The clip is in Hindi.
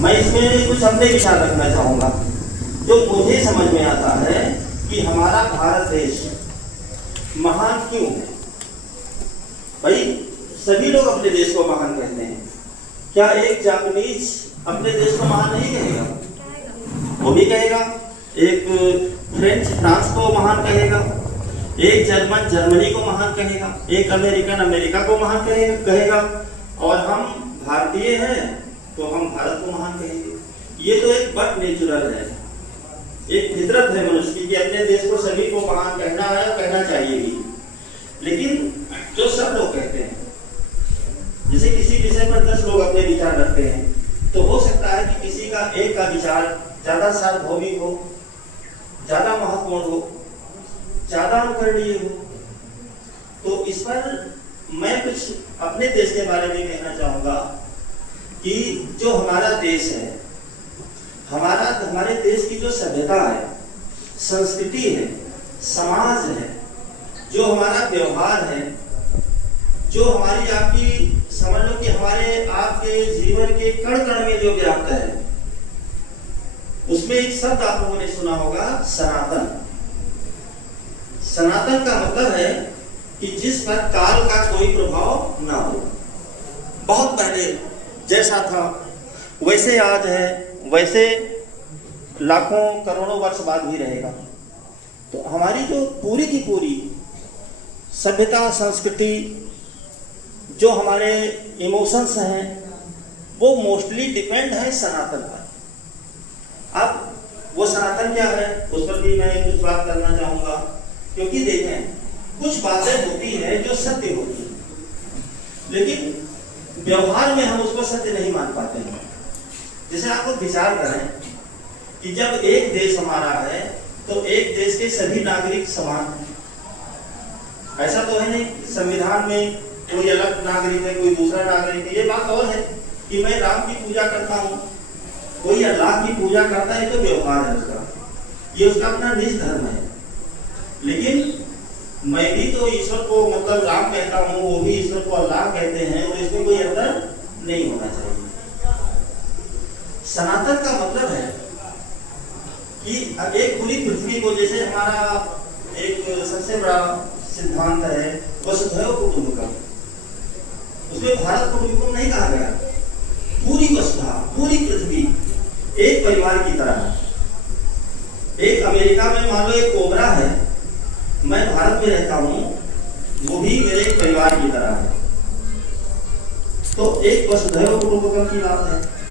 मैं इसमें कुछ अपने विचार रखना चाहूँगा। जो मुझे समझ में आता है कि हमारा भारत देश महान क्यों है। भाई सभी लोग अपने देश को महान कहते हैं, क्या एक जापानीज अपने देश को महान नहीं कहेगा? वो भी कहेगा। एक फ्रेंच फ्रांस को महान कहेगा, एक जर्मन जर्मनी को महान कहेगा, एक अमेरिकन अमेरिका को महान कहेगा, और हम भारतीय हैं तो हम भारत को महान कहेंगे। ये तो एक बट नेचुरल है, एक फितरत है मनुष्य की कि अपने देश को सभी को महान कहना है, कहना चाहिए भी। लेकिन जो सब लोग कहते हैं, जैसे किसी विषय पर 10 लोग अपने विचार रखते हैं, तो हो सकता है कि किसी का एक का विचार ज्यादा सार्वभौमिक हो, ज्यादा महत्वपूर्ण हो, ज्यादा अनुकरणीय हो। तो इस पर मैं कुछ अपने देश के बारे में कहना चाहूंगा कि जो हमारा देश है, हमारे देश की जो सभ्यता है, संस्कृति है, समाज है, जो हमारा व्यवहार है, जो हमारी आपकी समझ लो कि हमारे आपके जीवन के कण कण में जो व्याप्त है, उसमें एक शब्द आप लोगों ने सुना होगा, सनातन। सनातन का मतलब है कि जिस पर काल का कोई प्रभाव ना हो। बहुत पहले जैसा था वैसे आज है, वैसे लाखों करोड़ों वर्ष बाद भी रहेगा। तो हमारी जो पूरी की पूरी सभ्यता, संस्कृति, जो हमारे इमोशंस हैं, वो मोस्टली डिपेंड है सनातन पर। अब वो सनातन क्या है, उस पर भी मैं कुछ बात करना चाहूंगा। क्योंकि देखें, कुछ बातें होती हैं जो सत्य होती है, लेकिन व्यवहार में हम उसको सत्य नहीं मान पाते हैं। जैसे आप लोग विचार करें कि जब एक देश हमारा है तो एक देश के सभी नागरिक समान हैं। ऐसा तो है नहीं संविधान में कोई अलग नागरिक है, कोई दूसरा नागरिक है। ये बात और है कि मैं राम की पूजा करता हूँ, कोई अल्लाह की पूजा करता है, तो व्यवहार है उसका, ये उसका अपना निज धर्म है। लेकिन मैं भी तो ईश्वर को मतलब राम कहता हूँ, वो भी ईश्वर को अल्लाह कहते हैं, और इसमें कोई अंतर नहीं होना चाहिए। सनातन का मतलब है कि एक पूरी पृथ्वी को, जैसे हमारा एक सबसे बड़ा सिद्धांत है वसुधैव कुटुंबकम, उसमें भारत को कुटुंबकम नहीं कहा गया। पूरी वसुधा, पूरी पृथ्वी एक परिवार की तरह है। एक अमेरिका में मान लो एक कोबरा है, मैं भारत में रहता हूं, वो भी मेरे एक परिवार की तरह है। तो एक वसुधैव कुटुंबकम की बात है।